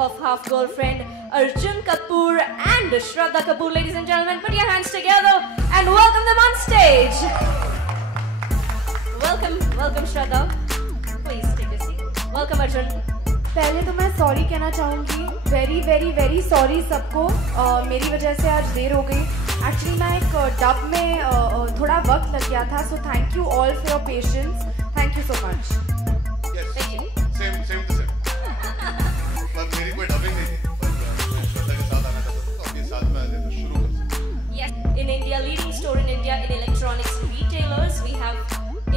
Of Half Girlfriend, Arjun Kapoor and Shraddha Kapoor. Ladies and gentlemen, put your hands together and welcome them on stage. Welcome Shraddha. Please take a seat. Welcome Arjun. पहले तो मैं sorry कहना चाहूँगी, very sorry सबको, मेरी वजह से आज देर हो गई। एक्चुअली मैं एक डब में थोड़ा वक्त लग गया था, so thank you all for your patience, thank you so much. Same to same. मेरी कोई डबिंग नहीं थी, पर मैं श्रद्धा के साथ आना चाहता था, तो आपके साथ में आने तो शुरू कर सकते। Yes, in India, leading store in India in electronics retailers, we have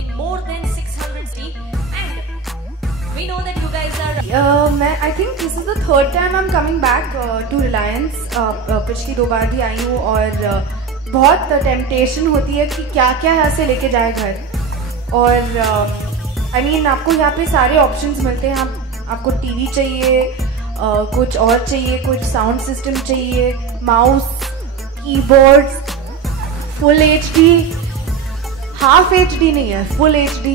in more than 600 cities, and we know that you guys are. I think this is the third time I'm coming back to Reliance. पिछली 2 बार भी आई हूँ और बहुत temptation होती है कि क्या यहाँ से लेके जाए घर, और आपको यहाँ पे सारे ऑप्शंस मिलते हैं। आपको टीवी चाहिए, कुछ और चाहिए, कुछ साउंड सिस्टम चाहिए, mouse, keyboards, full HD, half HD नहीं है, फुल HD।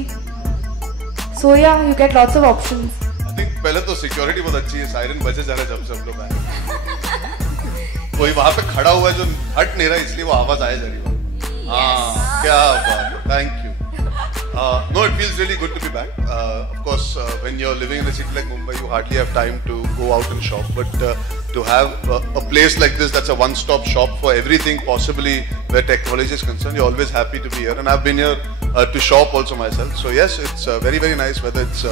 सो या you get lots of options. I think पहले तो सिक्योरिटी बहुत अच्छी है, सायरन बजे जा रहा है जब से हम लोग आए। कोई वहां पे खड़ा हुआ है जो हट नहीं रहा, इसलिए वो आवाज आए जा रही है। हाँ, क्या बात, thank you. No, it feels really good to be back. Of course, when you're living in a city like Mumbai, you hardly have time to go out and shop. But to have a place like this that's a one-stop shop for everything possibly where technology is concerned, you're always happy to be here. And I've been here to shop also myself. So yes, it's very nice, whether it's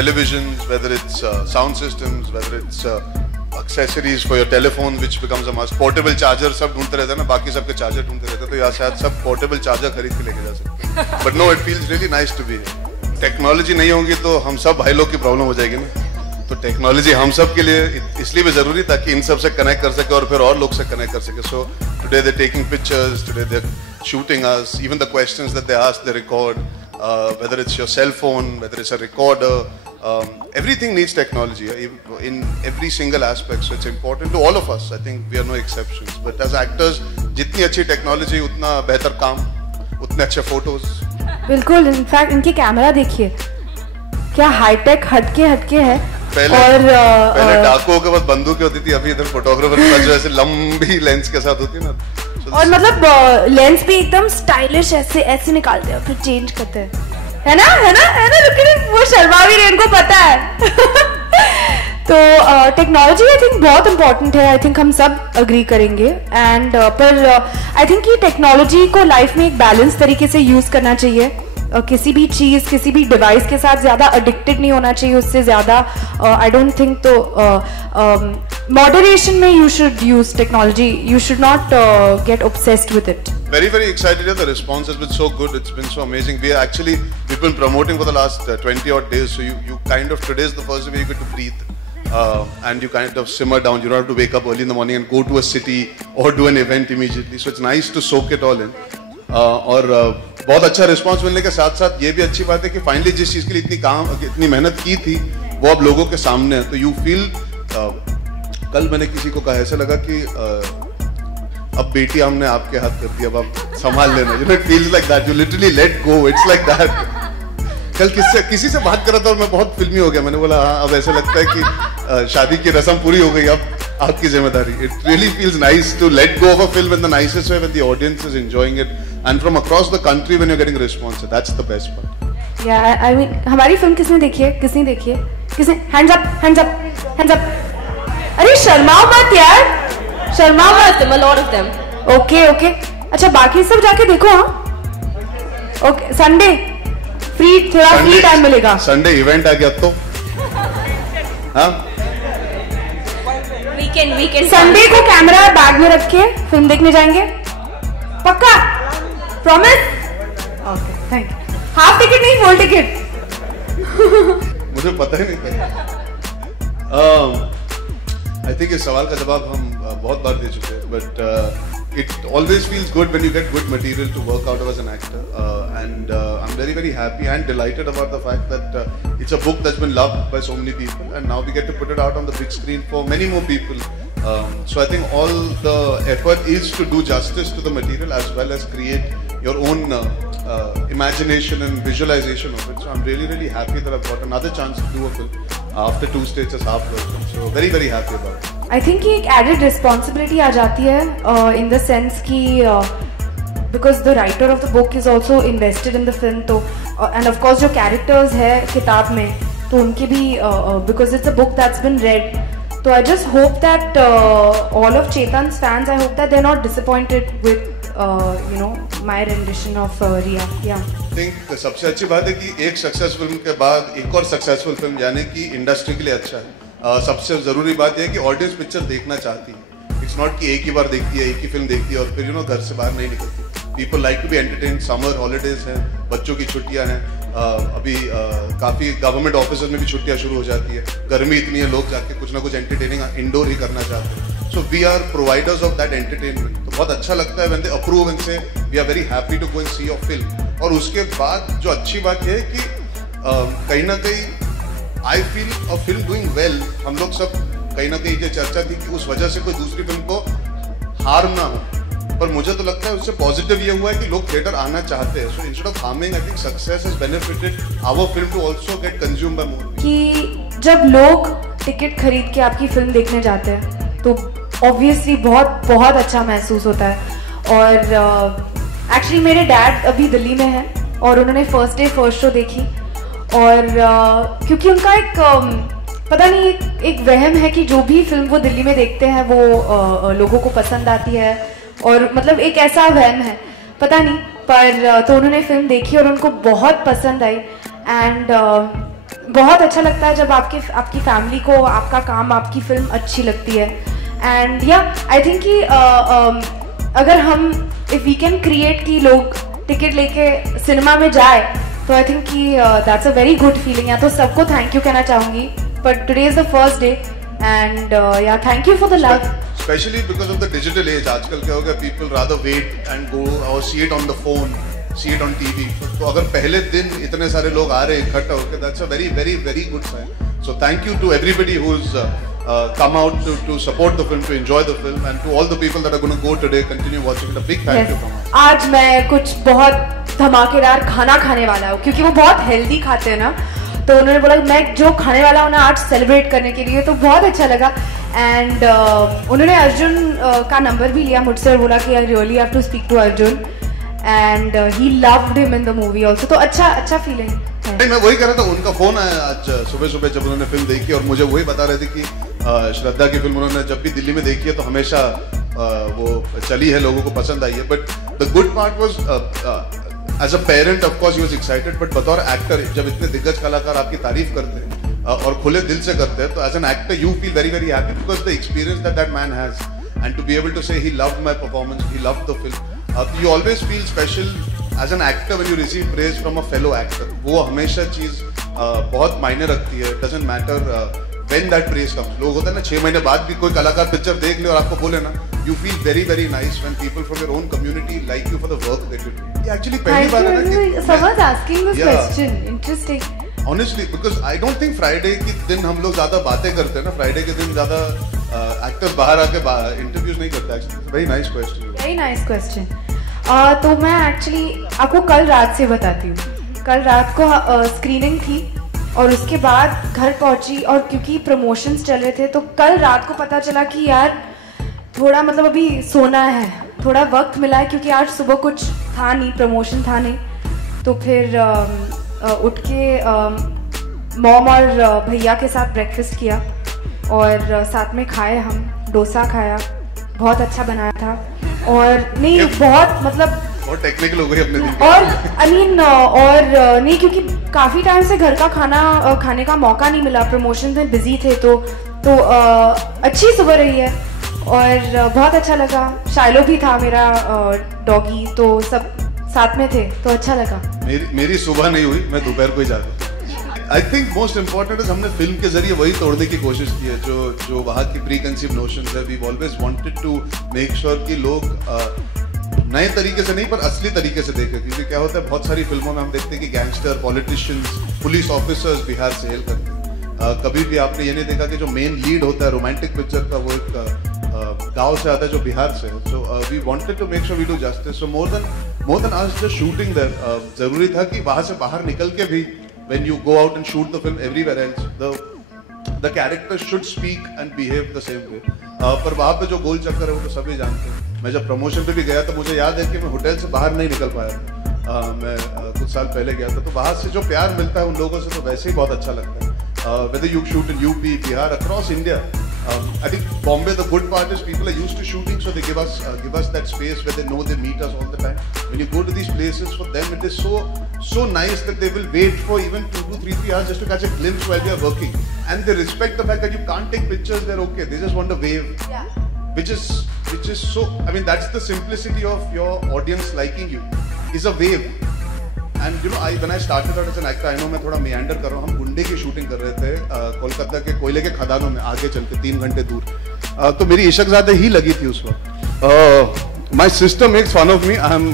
televisions, whether it's sound systems, whether it's accessories for your telephone, which becomes a must. Portable charger सब ढूंढते रहते हैं ना, बाकी सबके charger ढूंढते रहते हैं, तो यहाँ से आज सब पोर्टेबल चार्जर खरीद के लेके जा सकते हैं। But no, it feels really nice to be here. Technology नहीं होगी तो हम सब भाई लोग की प्रॉब्लम हो जाएगी ना, तो टेक्नोलॉजी हम सब के लिए इसलिए भी जरूरी ताकि इन सब से कनेक्ट कर सके और फिर और लोग से कनेक्ट कर सके। So today they're taking pictures, today they're shooting us, even the questions that they ask they record, whether it's your cell phone, whether it's a recorder. Everything needs technology in every single aspect, so it's important to all of us. I think we are no exceptions. But as actors, जितनी अच्छी technology उतना बेहतर काम, उतने अच्छे photos. बिल्कुल, in fact इनकी camera देखिए क्या हाईटेक हटके है। पहले डाकुओं के पास बंदूकें होती थी, अभी इधर फोटोग्राफर के पास जो ऐसे लंबी लेंस के साथ होती है ना, और मतलब लेंस भी एकदम स्टाइलिश ऐसे निकालते हैं फिर चेंज करते हैं, है ना लेकिन वो शर्मा भी रहे, इनको पता है। तो टेक्नोलॉजी आई थिंक बहुत इंपॉर्टेंट है, आई थिंक हम सब अग्री करेंगे। एंड पर आई थिंक ये टेक्नोलॉजी को लाइफ में एक बैलेंस तरीके से यूज करना चाहिए। किसी भी चीज, किसी भी डिवाइस के साथ ज्यादा एडिक्टेड नहीं होना चाहिए, उससे ज्यादा आई डोंट थिंक। तो मॉडरेशन में you should use technology, you should not get obsessed with it. Very excited. The response has been so good. It's been so amazing. We've been promoting for the last 20 odd days. So you kind of, today is the first day you get to breathe, and you kind of simmer down. You don't have to wake up early in the morning and go to a city or do an event immediately. So it's nice to soak it all in. और बहुत अच्छा response मिलने के साथ साथ ये भी अच्छी बात है कि फाइनली जिस चीज के लिए इतनी मेहनत की थी वो अब लोगों के सामने है। तो यू फील, कल मैंने किसी को कहा, ऐसा लगा कि अब बेटी हमने आपके हाथ कर दी, अब आप संभाल लेना। You know, it feels like that, you literally let go, it's like that. कल किसी से बात कर रहा था और मैं बहुत फिल्मी हो गया, मैंने बोला हाँ अब ऐसा लगता है कि शादी की रस्म पूरी हो गई, अब आपकी जिम्मेदारी। It really feels nice to let go of a film in the nicest way, when the audience is enjoying it and from across the country when you are getting response, that's the best part. Yeah I mean हमारी film किसने देखी है, किसने देखी है, किसने? Hands up hands up hands up. अरे शर्माओ मत यार, शर्माओ मत। A lot of them. Okay अच्छा, बाकी सब जाके देखो। हाँ ओके, संडे थोड़ा फ्री टाइम मिलेगा। संडे इवेंट आ गया तो हाँ, वीकेंड संडे को कैमरा बैग में रख के फिल्म देखने जाएंगे, पक्का? Promise? Okay, thank you. Half ticket नहीं, फुल टिकट। मुझे पता ही नहीं था। आई थिंक इस सवाल का जवाब हम बहुत बार दे चुके हैं, but it always feels good when you get good material to work out of as an actor, and I'm very happy and delighted about the fact that it's a book that's been loved by so many people, and now we get to put it out on the big screen for many more people. So I think all the effort is to do justice to the material as well as create your own imagination and visualization of it. So I'm really happy that I've got another chance to do a film after 2 states as half version. So very happy about it. I think कि एक added responsibility आ जाती है in the sense कि because the writer of the book is also invested in the film, तो and of course जो characters है किताब में तो उनके भी because it's a book that's been read, so I just hope that all of Chetan's fans, I hope that they're not disappointed with you know my rendition of Riya. Yeah. I think सबसे अच्छी बात है कि एक successful film के बाद एक और सक्सेसफुल फिल्म जाने की इंडस्ट्री के लिए अच्छा है। सबसे जरूरी बात यह है कि ऑडियंस पिक्चर देखना चाहती है। इट्स नॉट कि एक ही बार देखती है, एक ही फिल्म देखती है और फिर घर से बाहर नहीं निकलती। People like to be entertain. Summer holidays हैं, बच्चों की छुट्टियां हैं, अभी काफ़ी गवर्नमेंट ऑफिस में भी छुट्टियां शुरू हो जाती है। गर्मी इतनी है, लोग जाके कुछ ना कुछ एंटरटेनिंग इंडोर ही करना चाहते हैं। So we are providers of that entertainment. तो बहुत अच्छा लगता है when they approve and say we are very happy to go and see your film. और उसके बाद जो अच्छी बात है कि कहीं ना कहीं I feel a film doing well. हम लोग सब कहीं ना कहीं ये चर्चा थी कि उस वजह से कोई दूसरी फिल्म को हार्म ना हो, पर मुझे तो लगता है उससे पॉजिटिव ये हुआ है कि लोग थिएटर आना चाहते हैं। So instead of harming, I think success has benefited our film to also get consumed by more. कि जब लोग टिकट खरीद के आपकी फिल्म देखने जाते हैं तो ऑब्वियसली बहुत अच्छा महसूस होता है। और एक्चुअली मेरे डैड अभी दिल्ली में हैं और उन्होंने फर्स्ट डे फर्स्ट शो देखी, और क्योंकि उनका एक पता नहीं एक वहम है कि जो भी फिल्म वो दिल्ली में देखते हैं वो लोगों को पसंद आती है, और मतलब एक ऐसा वहम है पता नहीं, पर तो उन्होंने फिल्म देखी और उनको बहुत पसंद आई। एंड बहुत अच्छा लगता है जब आपकी फैमिली को आपका काम, आपकी फिल्म अच्छी लगती है। एंड या आई थिंक कि अगर हम इफ वी कैन क्रिएट कि लोग टिकट लेके सिनेमा में जाए तो आई थिंक कि that's a very good feeling. या तो सबको थैंक यू कहना चाहूँगी, but today is the first day and yeah thank you for the love. Especially because of the digital age, आजकल क्या हो गया, people rather wait and go or see it on the phone, see it on TV. तो अगर पहले दिन इतने सारे लोग आ रहे हैं इकट्ठा होकर, that's a very good sign. So thank you to everybody who's come out to support the film, to enjoy the film, and to all the people that are going to go today, continue watching it. A big thank you from us. आज मैं कुछ बहुत धमाकेदार खाना खाने वाला हूँ क्योंकि वो बहुत हेल्दी खाते हैं ना, तो उन्होंने बोला मैं जो खाने वाला हूँ ना आज सेलिब्रेट करने के लिए, तो बहुत अच्छा लगा। एंड उन्होंने अर्जुन का नंबर भी लिया मुझसे और बोला कि I really have to speak to Arjun, and he loved him in the movie also. तो अच्छा फीलिंग है। मैं वही कह रहा था, उनका फोन आया आज सुबह जब उन्होंने फिल्म देखी और मुझे वही बता रहे थे कि श्रद्धा की फिल्म उन्होंने जब भी दिल्ली में देखी है तो हमेशा वो चली है, लोगों को पसंद आई है। But the good part was as a parent of course he was excited, but बतौर एक्टर जब इतने दिग्गज कलाकार आपकी तारीफ करते हैं और खुले दिल से करते हैं, तो as an actor you feel very happy because the experience that man has, and to be able to say he loved my performance, he loved the film. You always feel special as an actor when you receive praise from a fellow actor. वो हमेशा चीज बहुत मायने रखती है। Doesn't matter when that praise comes. लोग होता है ना 6 महीने बाद भी कोई कलाकार पिक्चर देख ले और आपको बोले ना, you feel very nice when people from your own community like you for the work that you do. ये एक्चुअली पहली बार है ना कि someone's asking this question. Interesting. Honestly, because I don't think Friday के दिन हम लोग ज्यादा बातें करते हैं ना, फ्राइडे के दिन ज्यादा एक्टर्स बाहर आके इंटरव्यूज नहीं करते। Actually very nice question, very nice question. तो मैं एक्चुअली आपको कल रात से बताती हूँ। कल रात को स्क्रीनिंग थी और उसके बाद घर पहुंची, और क्योंकि प्रमोशंस चल रहे थे तो कल रात को पता चला कि यार थोड़ा मतलब अभी सोना है, थोड़ा वक्त मिला है क्योंकि आज सुबह कुछ था नहीं, प्रमोशन था नहीं। तो फिर उठ के मॉम और भैया के साथ ब्रेकफास्ट किया और साथ में खाए, हम डोसा खाया, बहुत अच्छा बनाया था। और नहीं बहुत मतलब बहुत टेक्निकल हो गई अपने दिन। और आई मीन और नहीं क्योंकि काफ़ी टाइम से घर का खाना खाने का मौका नहीं मिला, प्रमोशन में बिजी थे, तो अच्छी सुबह रही है और बहुत अच्छा लगा। शाइलो भी था मेरा डॉगी, तो सब साथ में थे तो अच्छा लगा। मेरी सुबह नहीं हुई, मैं दोपहर को ही जाता। I think most important is हमने फिल्म के जरिए वही तोड़ने की कोशिश की है जो वहाँ की प्री कंसीव नोशंस है. We've always wanted to make sure कि लोग नए तरीके से नहीं पर असली तरीके से देखें. क्योंकि क्या होता है बहुत सारी फिल्मों में हम देखते हैं कि gangster, politicians, police officers Bihar से हेल करते हैं. कभी भी आपने ये नहीं देखा कि जो मेन लीड होता है रोमांटिक पिक्चर का वो एक गांव से आता है जो बिहार से है. So we wanted to make sure we do justice. So more than us just shooting there, जरूरी था कि वहाँ से बाहर निकल के भी when you go out and shoot the film everywhere else, the characters should speak and behave the same way. पर वहाँ पे जो गोल चक्कर है वो तो सभी जानते हैं. मैं जब प्रमोशन पे भी गया तो मुझे याद है कि मैं होटल से बाहर नहीं निकल पाया था. मैं कुछ साल पहले गया था तो वहाँ से जो प्यार मिलता है उन लोगों से तो वैसे ही बहुत अच्छा लगता है. Whether you shoot in UP, Bihar, across India. I think Bombay, the good part is people are used to shooting, so they give us that space where they know they meet us all the time. When you go to these places, for them it is so nice that they will wait for even 2 to 3 hours just to catch a glimpse while they are working, and they respect the fact that you can't take pictures. They're okay. They just want to wave. Yeah. Which is so. I mean, that's the simplicity of your audience liking you. Is a wave. And you know, when I started out as an actor, I know मैं थोड़ा meander कर रहा हूँ. हम गुंडे की shooting कर रहे थे कोलकाता के कोयले के खदानों में आगे चल के 3 घंटे दूर. तो मेरी इशकज़ादे ही लगी थी उस वक्त. My sister makes fun of me. I'm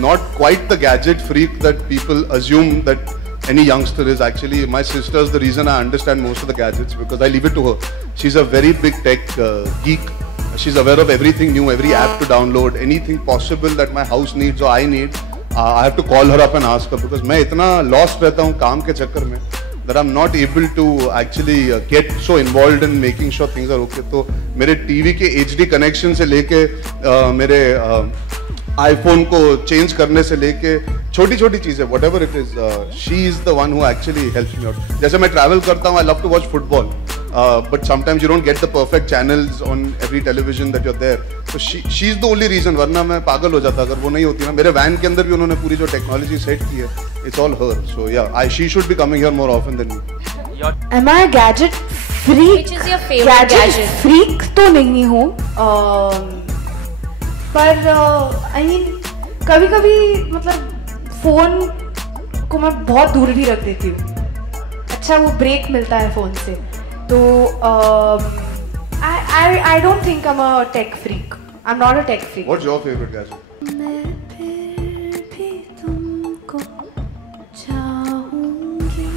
not quite the gadget freak that people assume that any youngster is. Actually, my sister is the reason I understand most of the gadgets because I leave it to her. She's a very big tech geek. She's aware of everything new, every app to download, anything possible that my house needs or I need. I have to call her up and ask her because मैं इतना lost रहता हूँ काम के चक्कर में that I'm not able to actually get so involved in making sure things are okay. तो मेरे टीवी के HD कनेक्शन से लेके मेरे iPhone को चेंज करने से लेके छोटी छोटी चीजें whatever it is, she is the one who actually helps me out. जैसे मैं travel करता हूँ, I love to watch football. But sometimes you don't get the perfect channels on every television that you're there. So she's the only reason. वरना मैं पागल हो जाता अगर वो नहीं होती ना. मेरे वैन के अंदर भी उन्होंने पूरी जो टेक्नोलॉजी सेट की है, it's all her. So yeah, she should be coming here more often than me. Am I a gadget freak? Which is your favorite gadget? Freak तो नहीं हूँ. पर I mean कभी-कभी मतलब फोन को मैं बहुत दूर भी रख देती हूँ. अच्छा वो ब्रेक मिलता है फोन से. तो I don't think I'm a tech freak. I'm not a tech freak. What's your favorite gadget? मैं फिर भी तुमको चाहूँगी.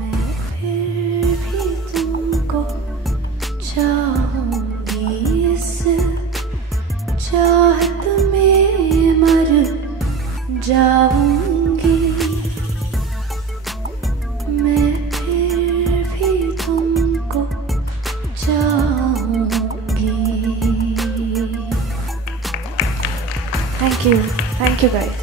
मैं फिर भी तुमको चाहूँगी. इस चाहत में मर जाऊँगी. Thank you guys.